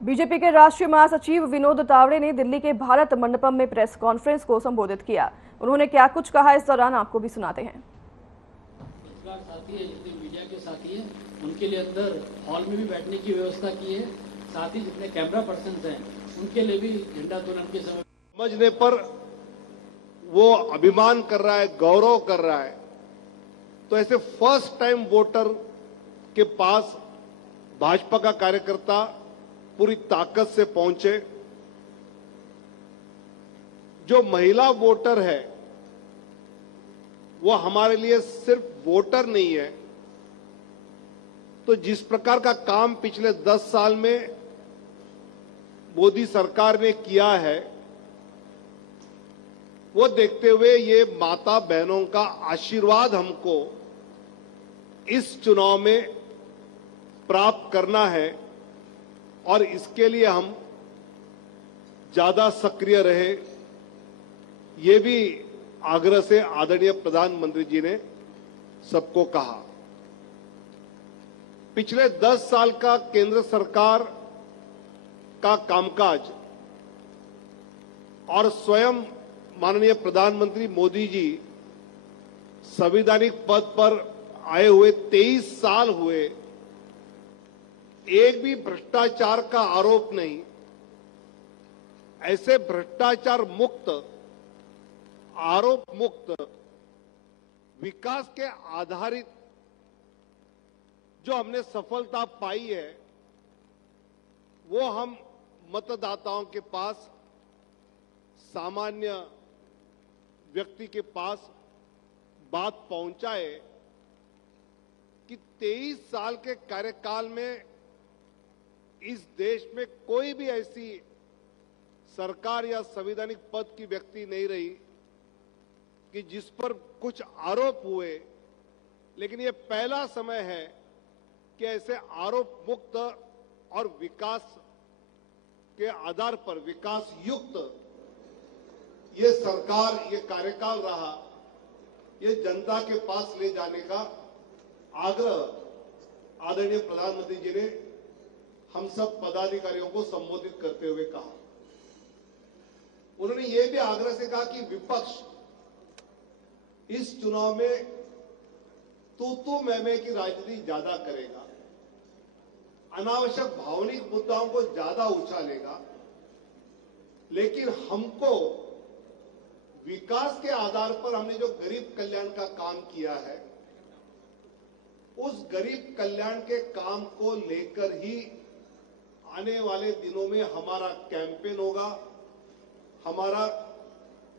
BJP के राष्ट्रीय महासचिव विनोद तावड़े ने दिल्ली के भारत मंडपम में प्रेस कॉन्फ्रेंस को संबोधित किया। उन्होंने क्या कुछ कहा, इस दौरान आपको भी सुनाते हैं। साथी है, जितने मीडिया के साथी हैं, उनके लिए अंदर हॉल में भी बैठने की व्यवस्था की है। साथ ही जितने कैमरा पर्सन हैं, उनके लिए भी झंडा तोलन के समय समझने पर वो अभिमान कर रहा है, गौरव कर रहा है। तो ऐसे फर्स्ट टाइम वोटर के पास भाजपा का कार्यकर्ता पूरी ताकत से पहुंचे। जो महिला वोटर है वो हमारे लिए सिर्फ वोटर नहीं है। तो जिस प्रकार का काम पिछले 10 साल में मोदी सरकार ने किया है, वो देखते हुए ये माता बहनों का आशीर्वाद हमको इस चुनाव में प्राप्त करना है और इसके लिए हम ज्यादा सक्रिय रहे, ये भी आग्रह से आदरणीय प्रधानमंत्री जी ने सबको कहा। पिछले 10 साल का केंद्र सरकार का कामकाज और स्वयं माननीय प्रधानमंत्री मोदी जी संवैधानिक पद पर आए हुए 23 साल हुए, एक भी भ्रष्टाचार का आरोप नहीं। ऐसे भ्रष्टाचार मुक्त, आरोप मुक्त, विकास के आधारित जो हमने सफलता पाई है, वो हम मतदाताओं के पास, सामान्य व्यक्ति के पास बात पहुंचाए कि 23 साल के कार्यकाल में इस देश में कोई भी ऐसी सरकार या संवैधानिक पद की व्यक्ति नहीं रही कि जिस पर कुछ आरोप हुए, लेकिन ये पहला समय है कि ऐसे आरोप मुक्त और विकास के आधार पर विकास युक्त ये सरकार, ये कार्यकाल रहा। ये जनता के पास ले जाने का आग्रह आदरणीय प्रधानमंत्री जी ने हम सब पदाधिकारियों को संबोधित करते हुए कहा। उन्होंने ये भी आग्रह से कहा कि विपक्ष इस चुनाव में तू मैं की राजनीति ज्यादा करेगा, अनावश्यक भावनिक मुद्दाओं को ज्यादा उछालेगा, लेकिन हमको विकास के आधार पर हमने जो गरीब कल्याण का काम किया है, उस गरीब कल्याण के काम को लेकर ही आने वाले दिनों में हमारा कैंपेन होगा। हमारा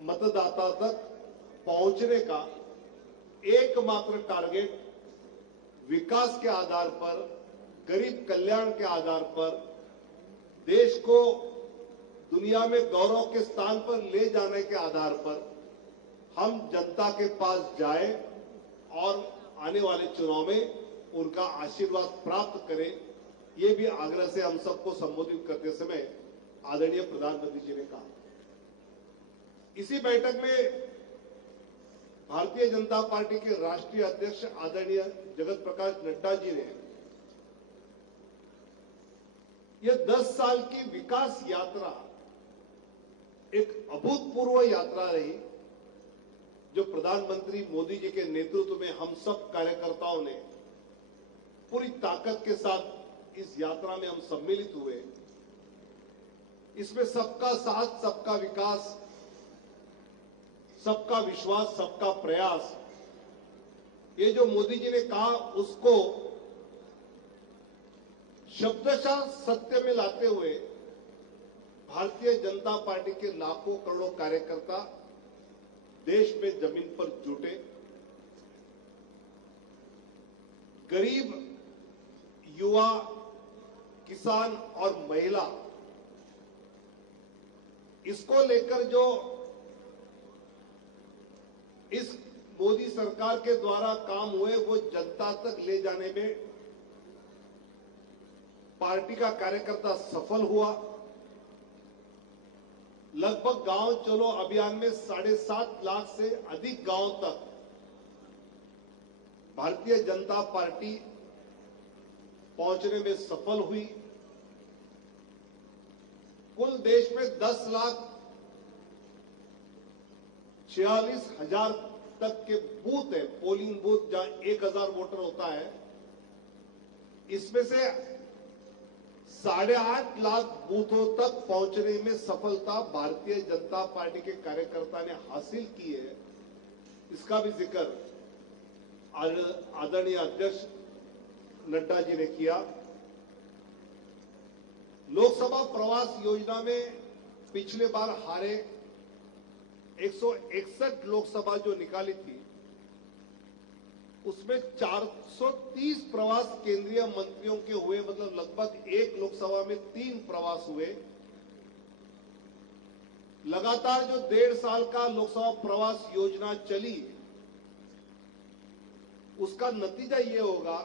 मतदाता तक पहुंचने का एकमात्र टारगेट विकास के आधार पर, गरीब कल्याण के आधार पर देश को दुनिया में गौरव के स्थान पर ले जाने के आधार पर हम जनता के पास जाए और आने वाले चुनाव में उनका आशीर्वाद प्राप्त करें, ये भी आग्रह से हम सबको संबोधित करते समय आदरणीय प्रधानमंत्री जी ने कहा। इसी बैठक में भारतीय जनता पार्टी के राष्ट्रीय अध्यक्ष आदरणीय जगत प्रकाश नड्डा जी ने यह 10 साल की विकास यात्रा एक अभूतपूर्व यात्रा रही, जो प्रधानमंत्री मोदी जी के नेतृत्व में हम सब कार्यकर्ताओं ने पूरी ताकत के साथ इस यात्रा में हम सम्मिलित हुए। इसमें सबका साथ, सबका विकास, सबका विश्वास, सबका प्रयास, ये जो मोदी जी ने कहा उसको शब्दशः सत्य में लाते हुए भारतीय जनता पार्टी के लाखों करोड़ों कार्यकर्ता देश में जमीन पर जुटे। गरीब, युवा, किसान और महिला, इसको लेकर जो इस मोदी सरकार के द्वारा काम हुए वो जनता तक ले जाने में पार्टी का कार्यकर्ता सफल हुआ। लगभग गांव चलो अभियान में 7.5 लाख से अधिक गांव तक भारतीय जनता पार्टी पहुंचने में सफल हुई। कुल देश में 10,46,000 तक के बूथ है, पोलिंग बूथ, जहां 1,000 वोटर होता है। इसमें से 8.5 लाख बूथों तक पहुंचने में सफलता भारतीय जनता पार्टी के कार्यकर्ता ने हासिल की है। इसका भी जिक्र आदरणीय अध्यक्ष नड्डा जी ने किया। लोकसभा प्रवास योजना में पिछले बार हारे 161 लोकसभा जो निकाली थी, उसमें 430 प्रवास केंद्रीय मंत्रियों के हुए, मतलब लगभग एक लोकसभा में 3 प्रवास हुए। लगातार जो 1.5 साल का लोकसभा प्रवास योजना चली, उसका नतीजा ये होगा